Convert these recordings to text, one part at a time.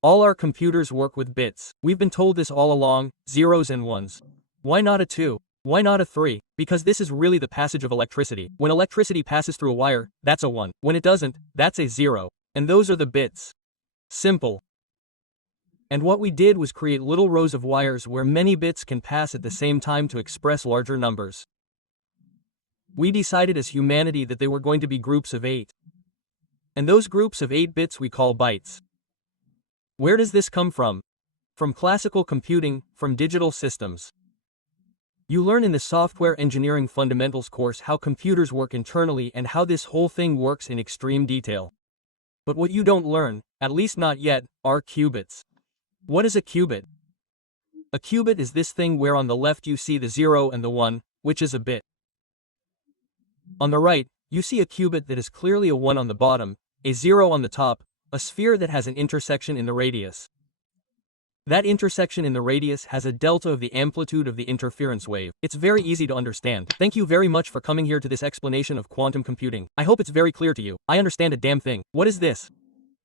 All our computers work with bits. We've been told this all along, zeros and ones. Why not a 2? Why not a 3? Because this is really the passage of electricity. When electricity passes through a wire, that's a 1. When it doesn't, that's a 0. And those are the bits. Simple. And what we did was create little rows of wires where many bits can pass at the same time to express larger numbers. We decided as humanity that they were going to be groups of 8. And those groups of 8 bits we call bytes. Where does this come from? From classical computing, from digital systems. You learn in the Software Engineering Fundamentals course how computers work internally and how this whole thing works in extreme detail. But what you don't learn, at least not yet, are qubits. What is a qubit? A qubit is this thing where on the left you see the 0 and the 1, which is a bit. On the right, you see a qubit that is clearly a 1 on the bottom, a 0 on the top, a sphere that has an intersection in the radius. That intersection in the radius has a delta of the amplitude of the interference wave. It's very easy to understand. Thank you very much for coming here to this explanation of quantum computing. I hope it's very clear to you. I understand a damn thing. What is this?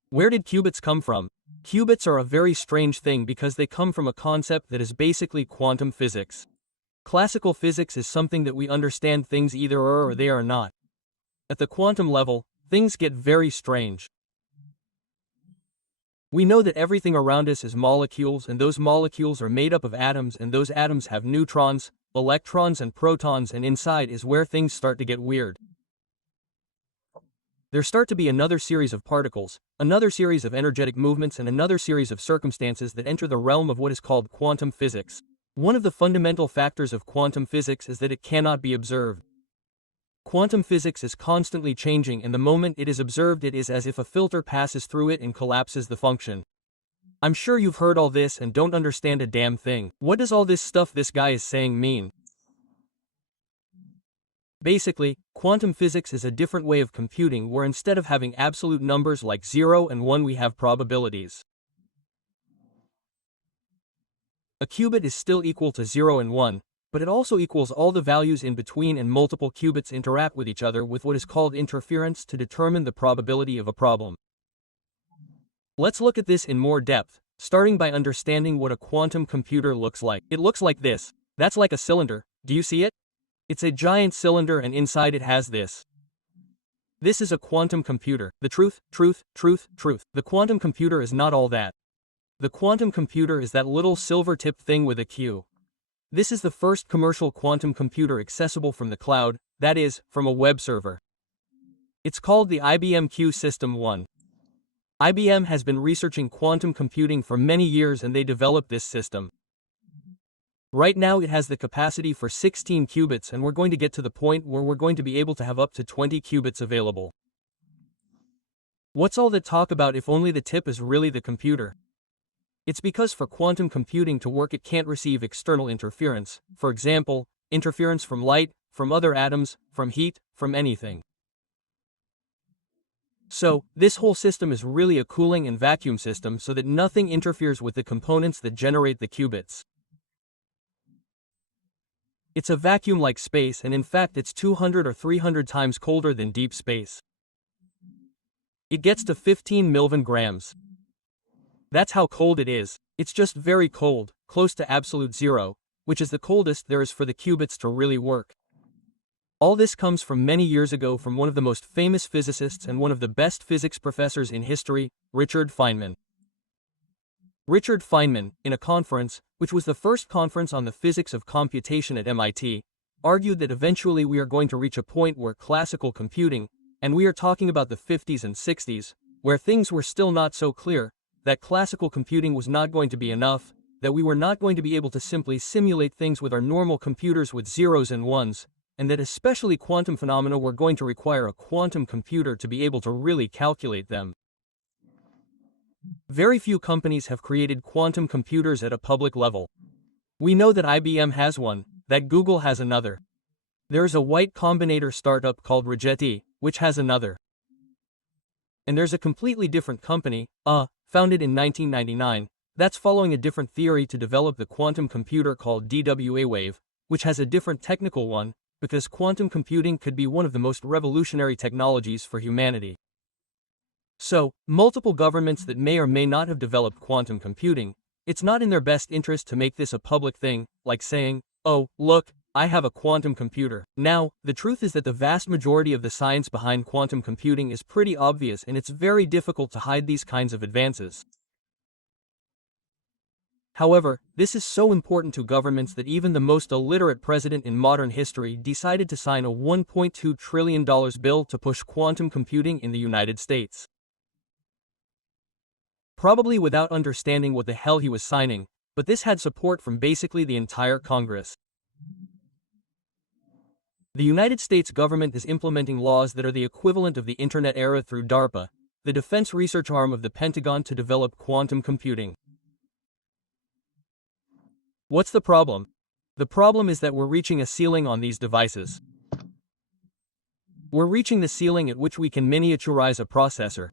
Where did qubits come from? Qubits are a very strange thing because they come from a concept that is basically quantum physics. Classical physics is something that we understand things either are or they are not. At the quantum level, things get very strange. We know that everything around us is molecules, and those molecules are made up of atoms, and those atoms have neutrons, electrons and protons, and inside is where things start to get weird. There start to be another series of particles, another series of energetic movements, and another series of circumstances that enter the realm of what is called quantum physics. One of the fundamental factors of quantum physics is that it cannot be observed. Quantum physics is constantly changing, and the moment it is observed, it is as if a filter passes through it and collapses the function. I'm sure you've heard all this and don't understand a damn thing. What does all this stuff this guy is saying mean? Basically, quantum physics is a different way of computing where instead of having absolute numbers like 0 and 1 we have probabilities. A qubit is still equal to 0 and 1, but it also equals all the values in between, and multiple qubits interact with each other with what is called interference to determine the probability of a problem. Let's look at this in more depth, starting by understanding what a quantum computer looks like. It looks like this. That's like a cylinder. Do you see it? It's a giant cylinder, and inside it has this. This is a quantum computer. The truth. The quantum computer is not all that. The quantum computer is that little silver-tipped thing with a Q. This is the first commercial quantum computer accessible from the cloud, that is, from a web server. It's called the IBM Q System 1. IBM has been researching quantum computing for many years, and they developed this system. Right now it has the capacity for 16 qubits, and we're going to get to the point where we're going to be able to have up to 20 qubits available. What's all the talk about if only the tip is really the computer? It's because for quantum computing to work it can't receive external interference, for example, interference from light, from other atoms, from heat, from anything. So, this whole system is really a cooling and vacuum system so that nothing interferes with the components that generate the qubits. It's a vacuum-like space, and in fact it's 200 or 300 times colder than deep space. It gets to 15 Kelvin grams. That's how cold it is. It's just very cold, close to absolute zero, which is the coldest there is for the qubits to really work. All this comes from many years ago from one of the most famous physicists and one of the best physics professors in history, Richard Feynman. Richard Feynman, in a conference, which was the first conference on the physics of computation at MIT, argued that eventually we are going to reach a point where classical computing, and we are talking about the 50s and 60s, where things were still not so clear, that classical computing was not going to be enough, that we were not going to be able to simply simulate things with our normal computers with zeros and ones, and that especially quantum phenomena were going to require a quantum computer to be able to really calculate them. Very few companies have created quantum computers at a public level. We know that IBM has one, that Google has another. There's a Y Combinator startup called Rigetti, which has another. And there's a completely different company, founded in 1999, that's following a different theory to develop the quantum computer called DWA Wave, which has a different technical one, because quantum computing could be one of the most revolutionary technologies for humanity. So, multiple governments that may or may not have developed quantum computing, it's not in their best interest to make this a public thing, like saying, oh, look, I have a quantum computer. Now, the truth is that the vast majority of the science behind quantum computing is pretty obvious, and it's very difficult to hide these kinds of advances. However, this is so important to governments that even the most illiterate president in modern history decided to sign a $1.2 trillion bill to push quantum computing in the United States. Probably without understanding what the hell he was signing, but this had support from basically the entire Congress. The United States government is implementing laws that are the equivalent of the Internet era through DARPA, the defense research arm of the Pentagon, to develop quantum computing. What's the problem? The problem is that we're reaching a ceiling on these devices. We're reaching the ceiling at which we can miniaturize a processor,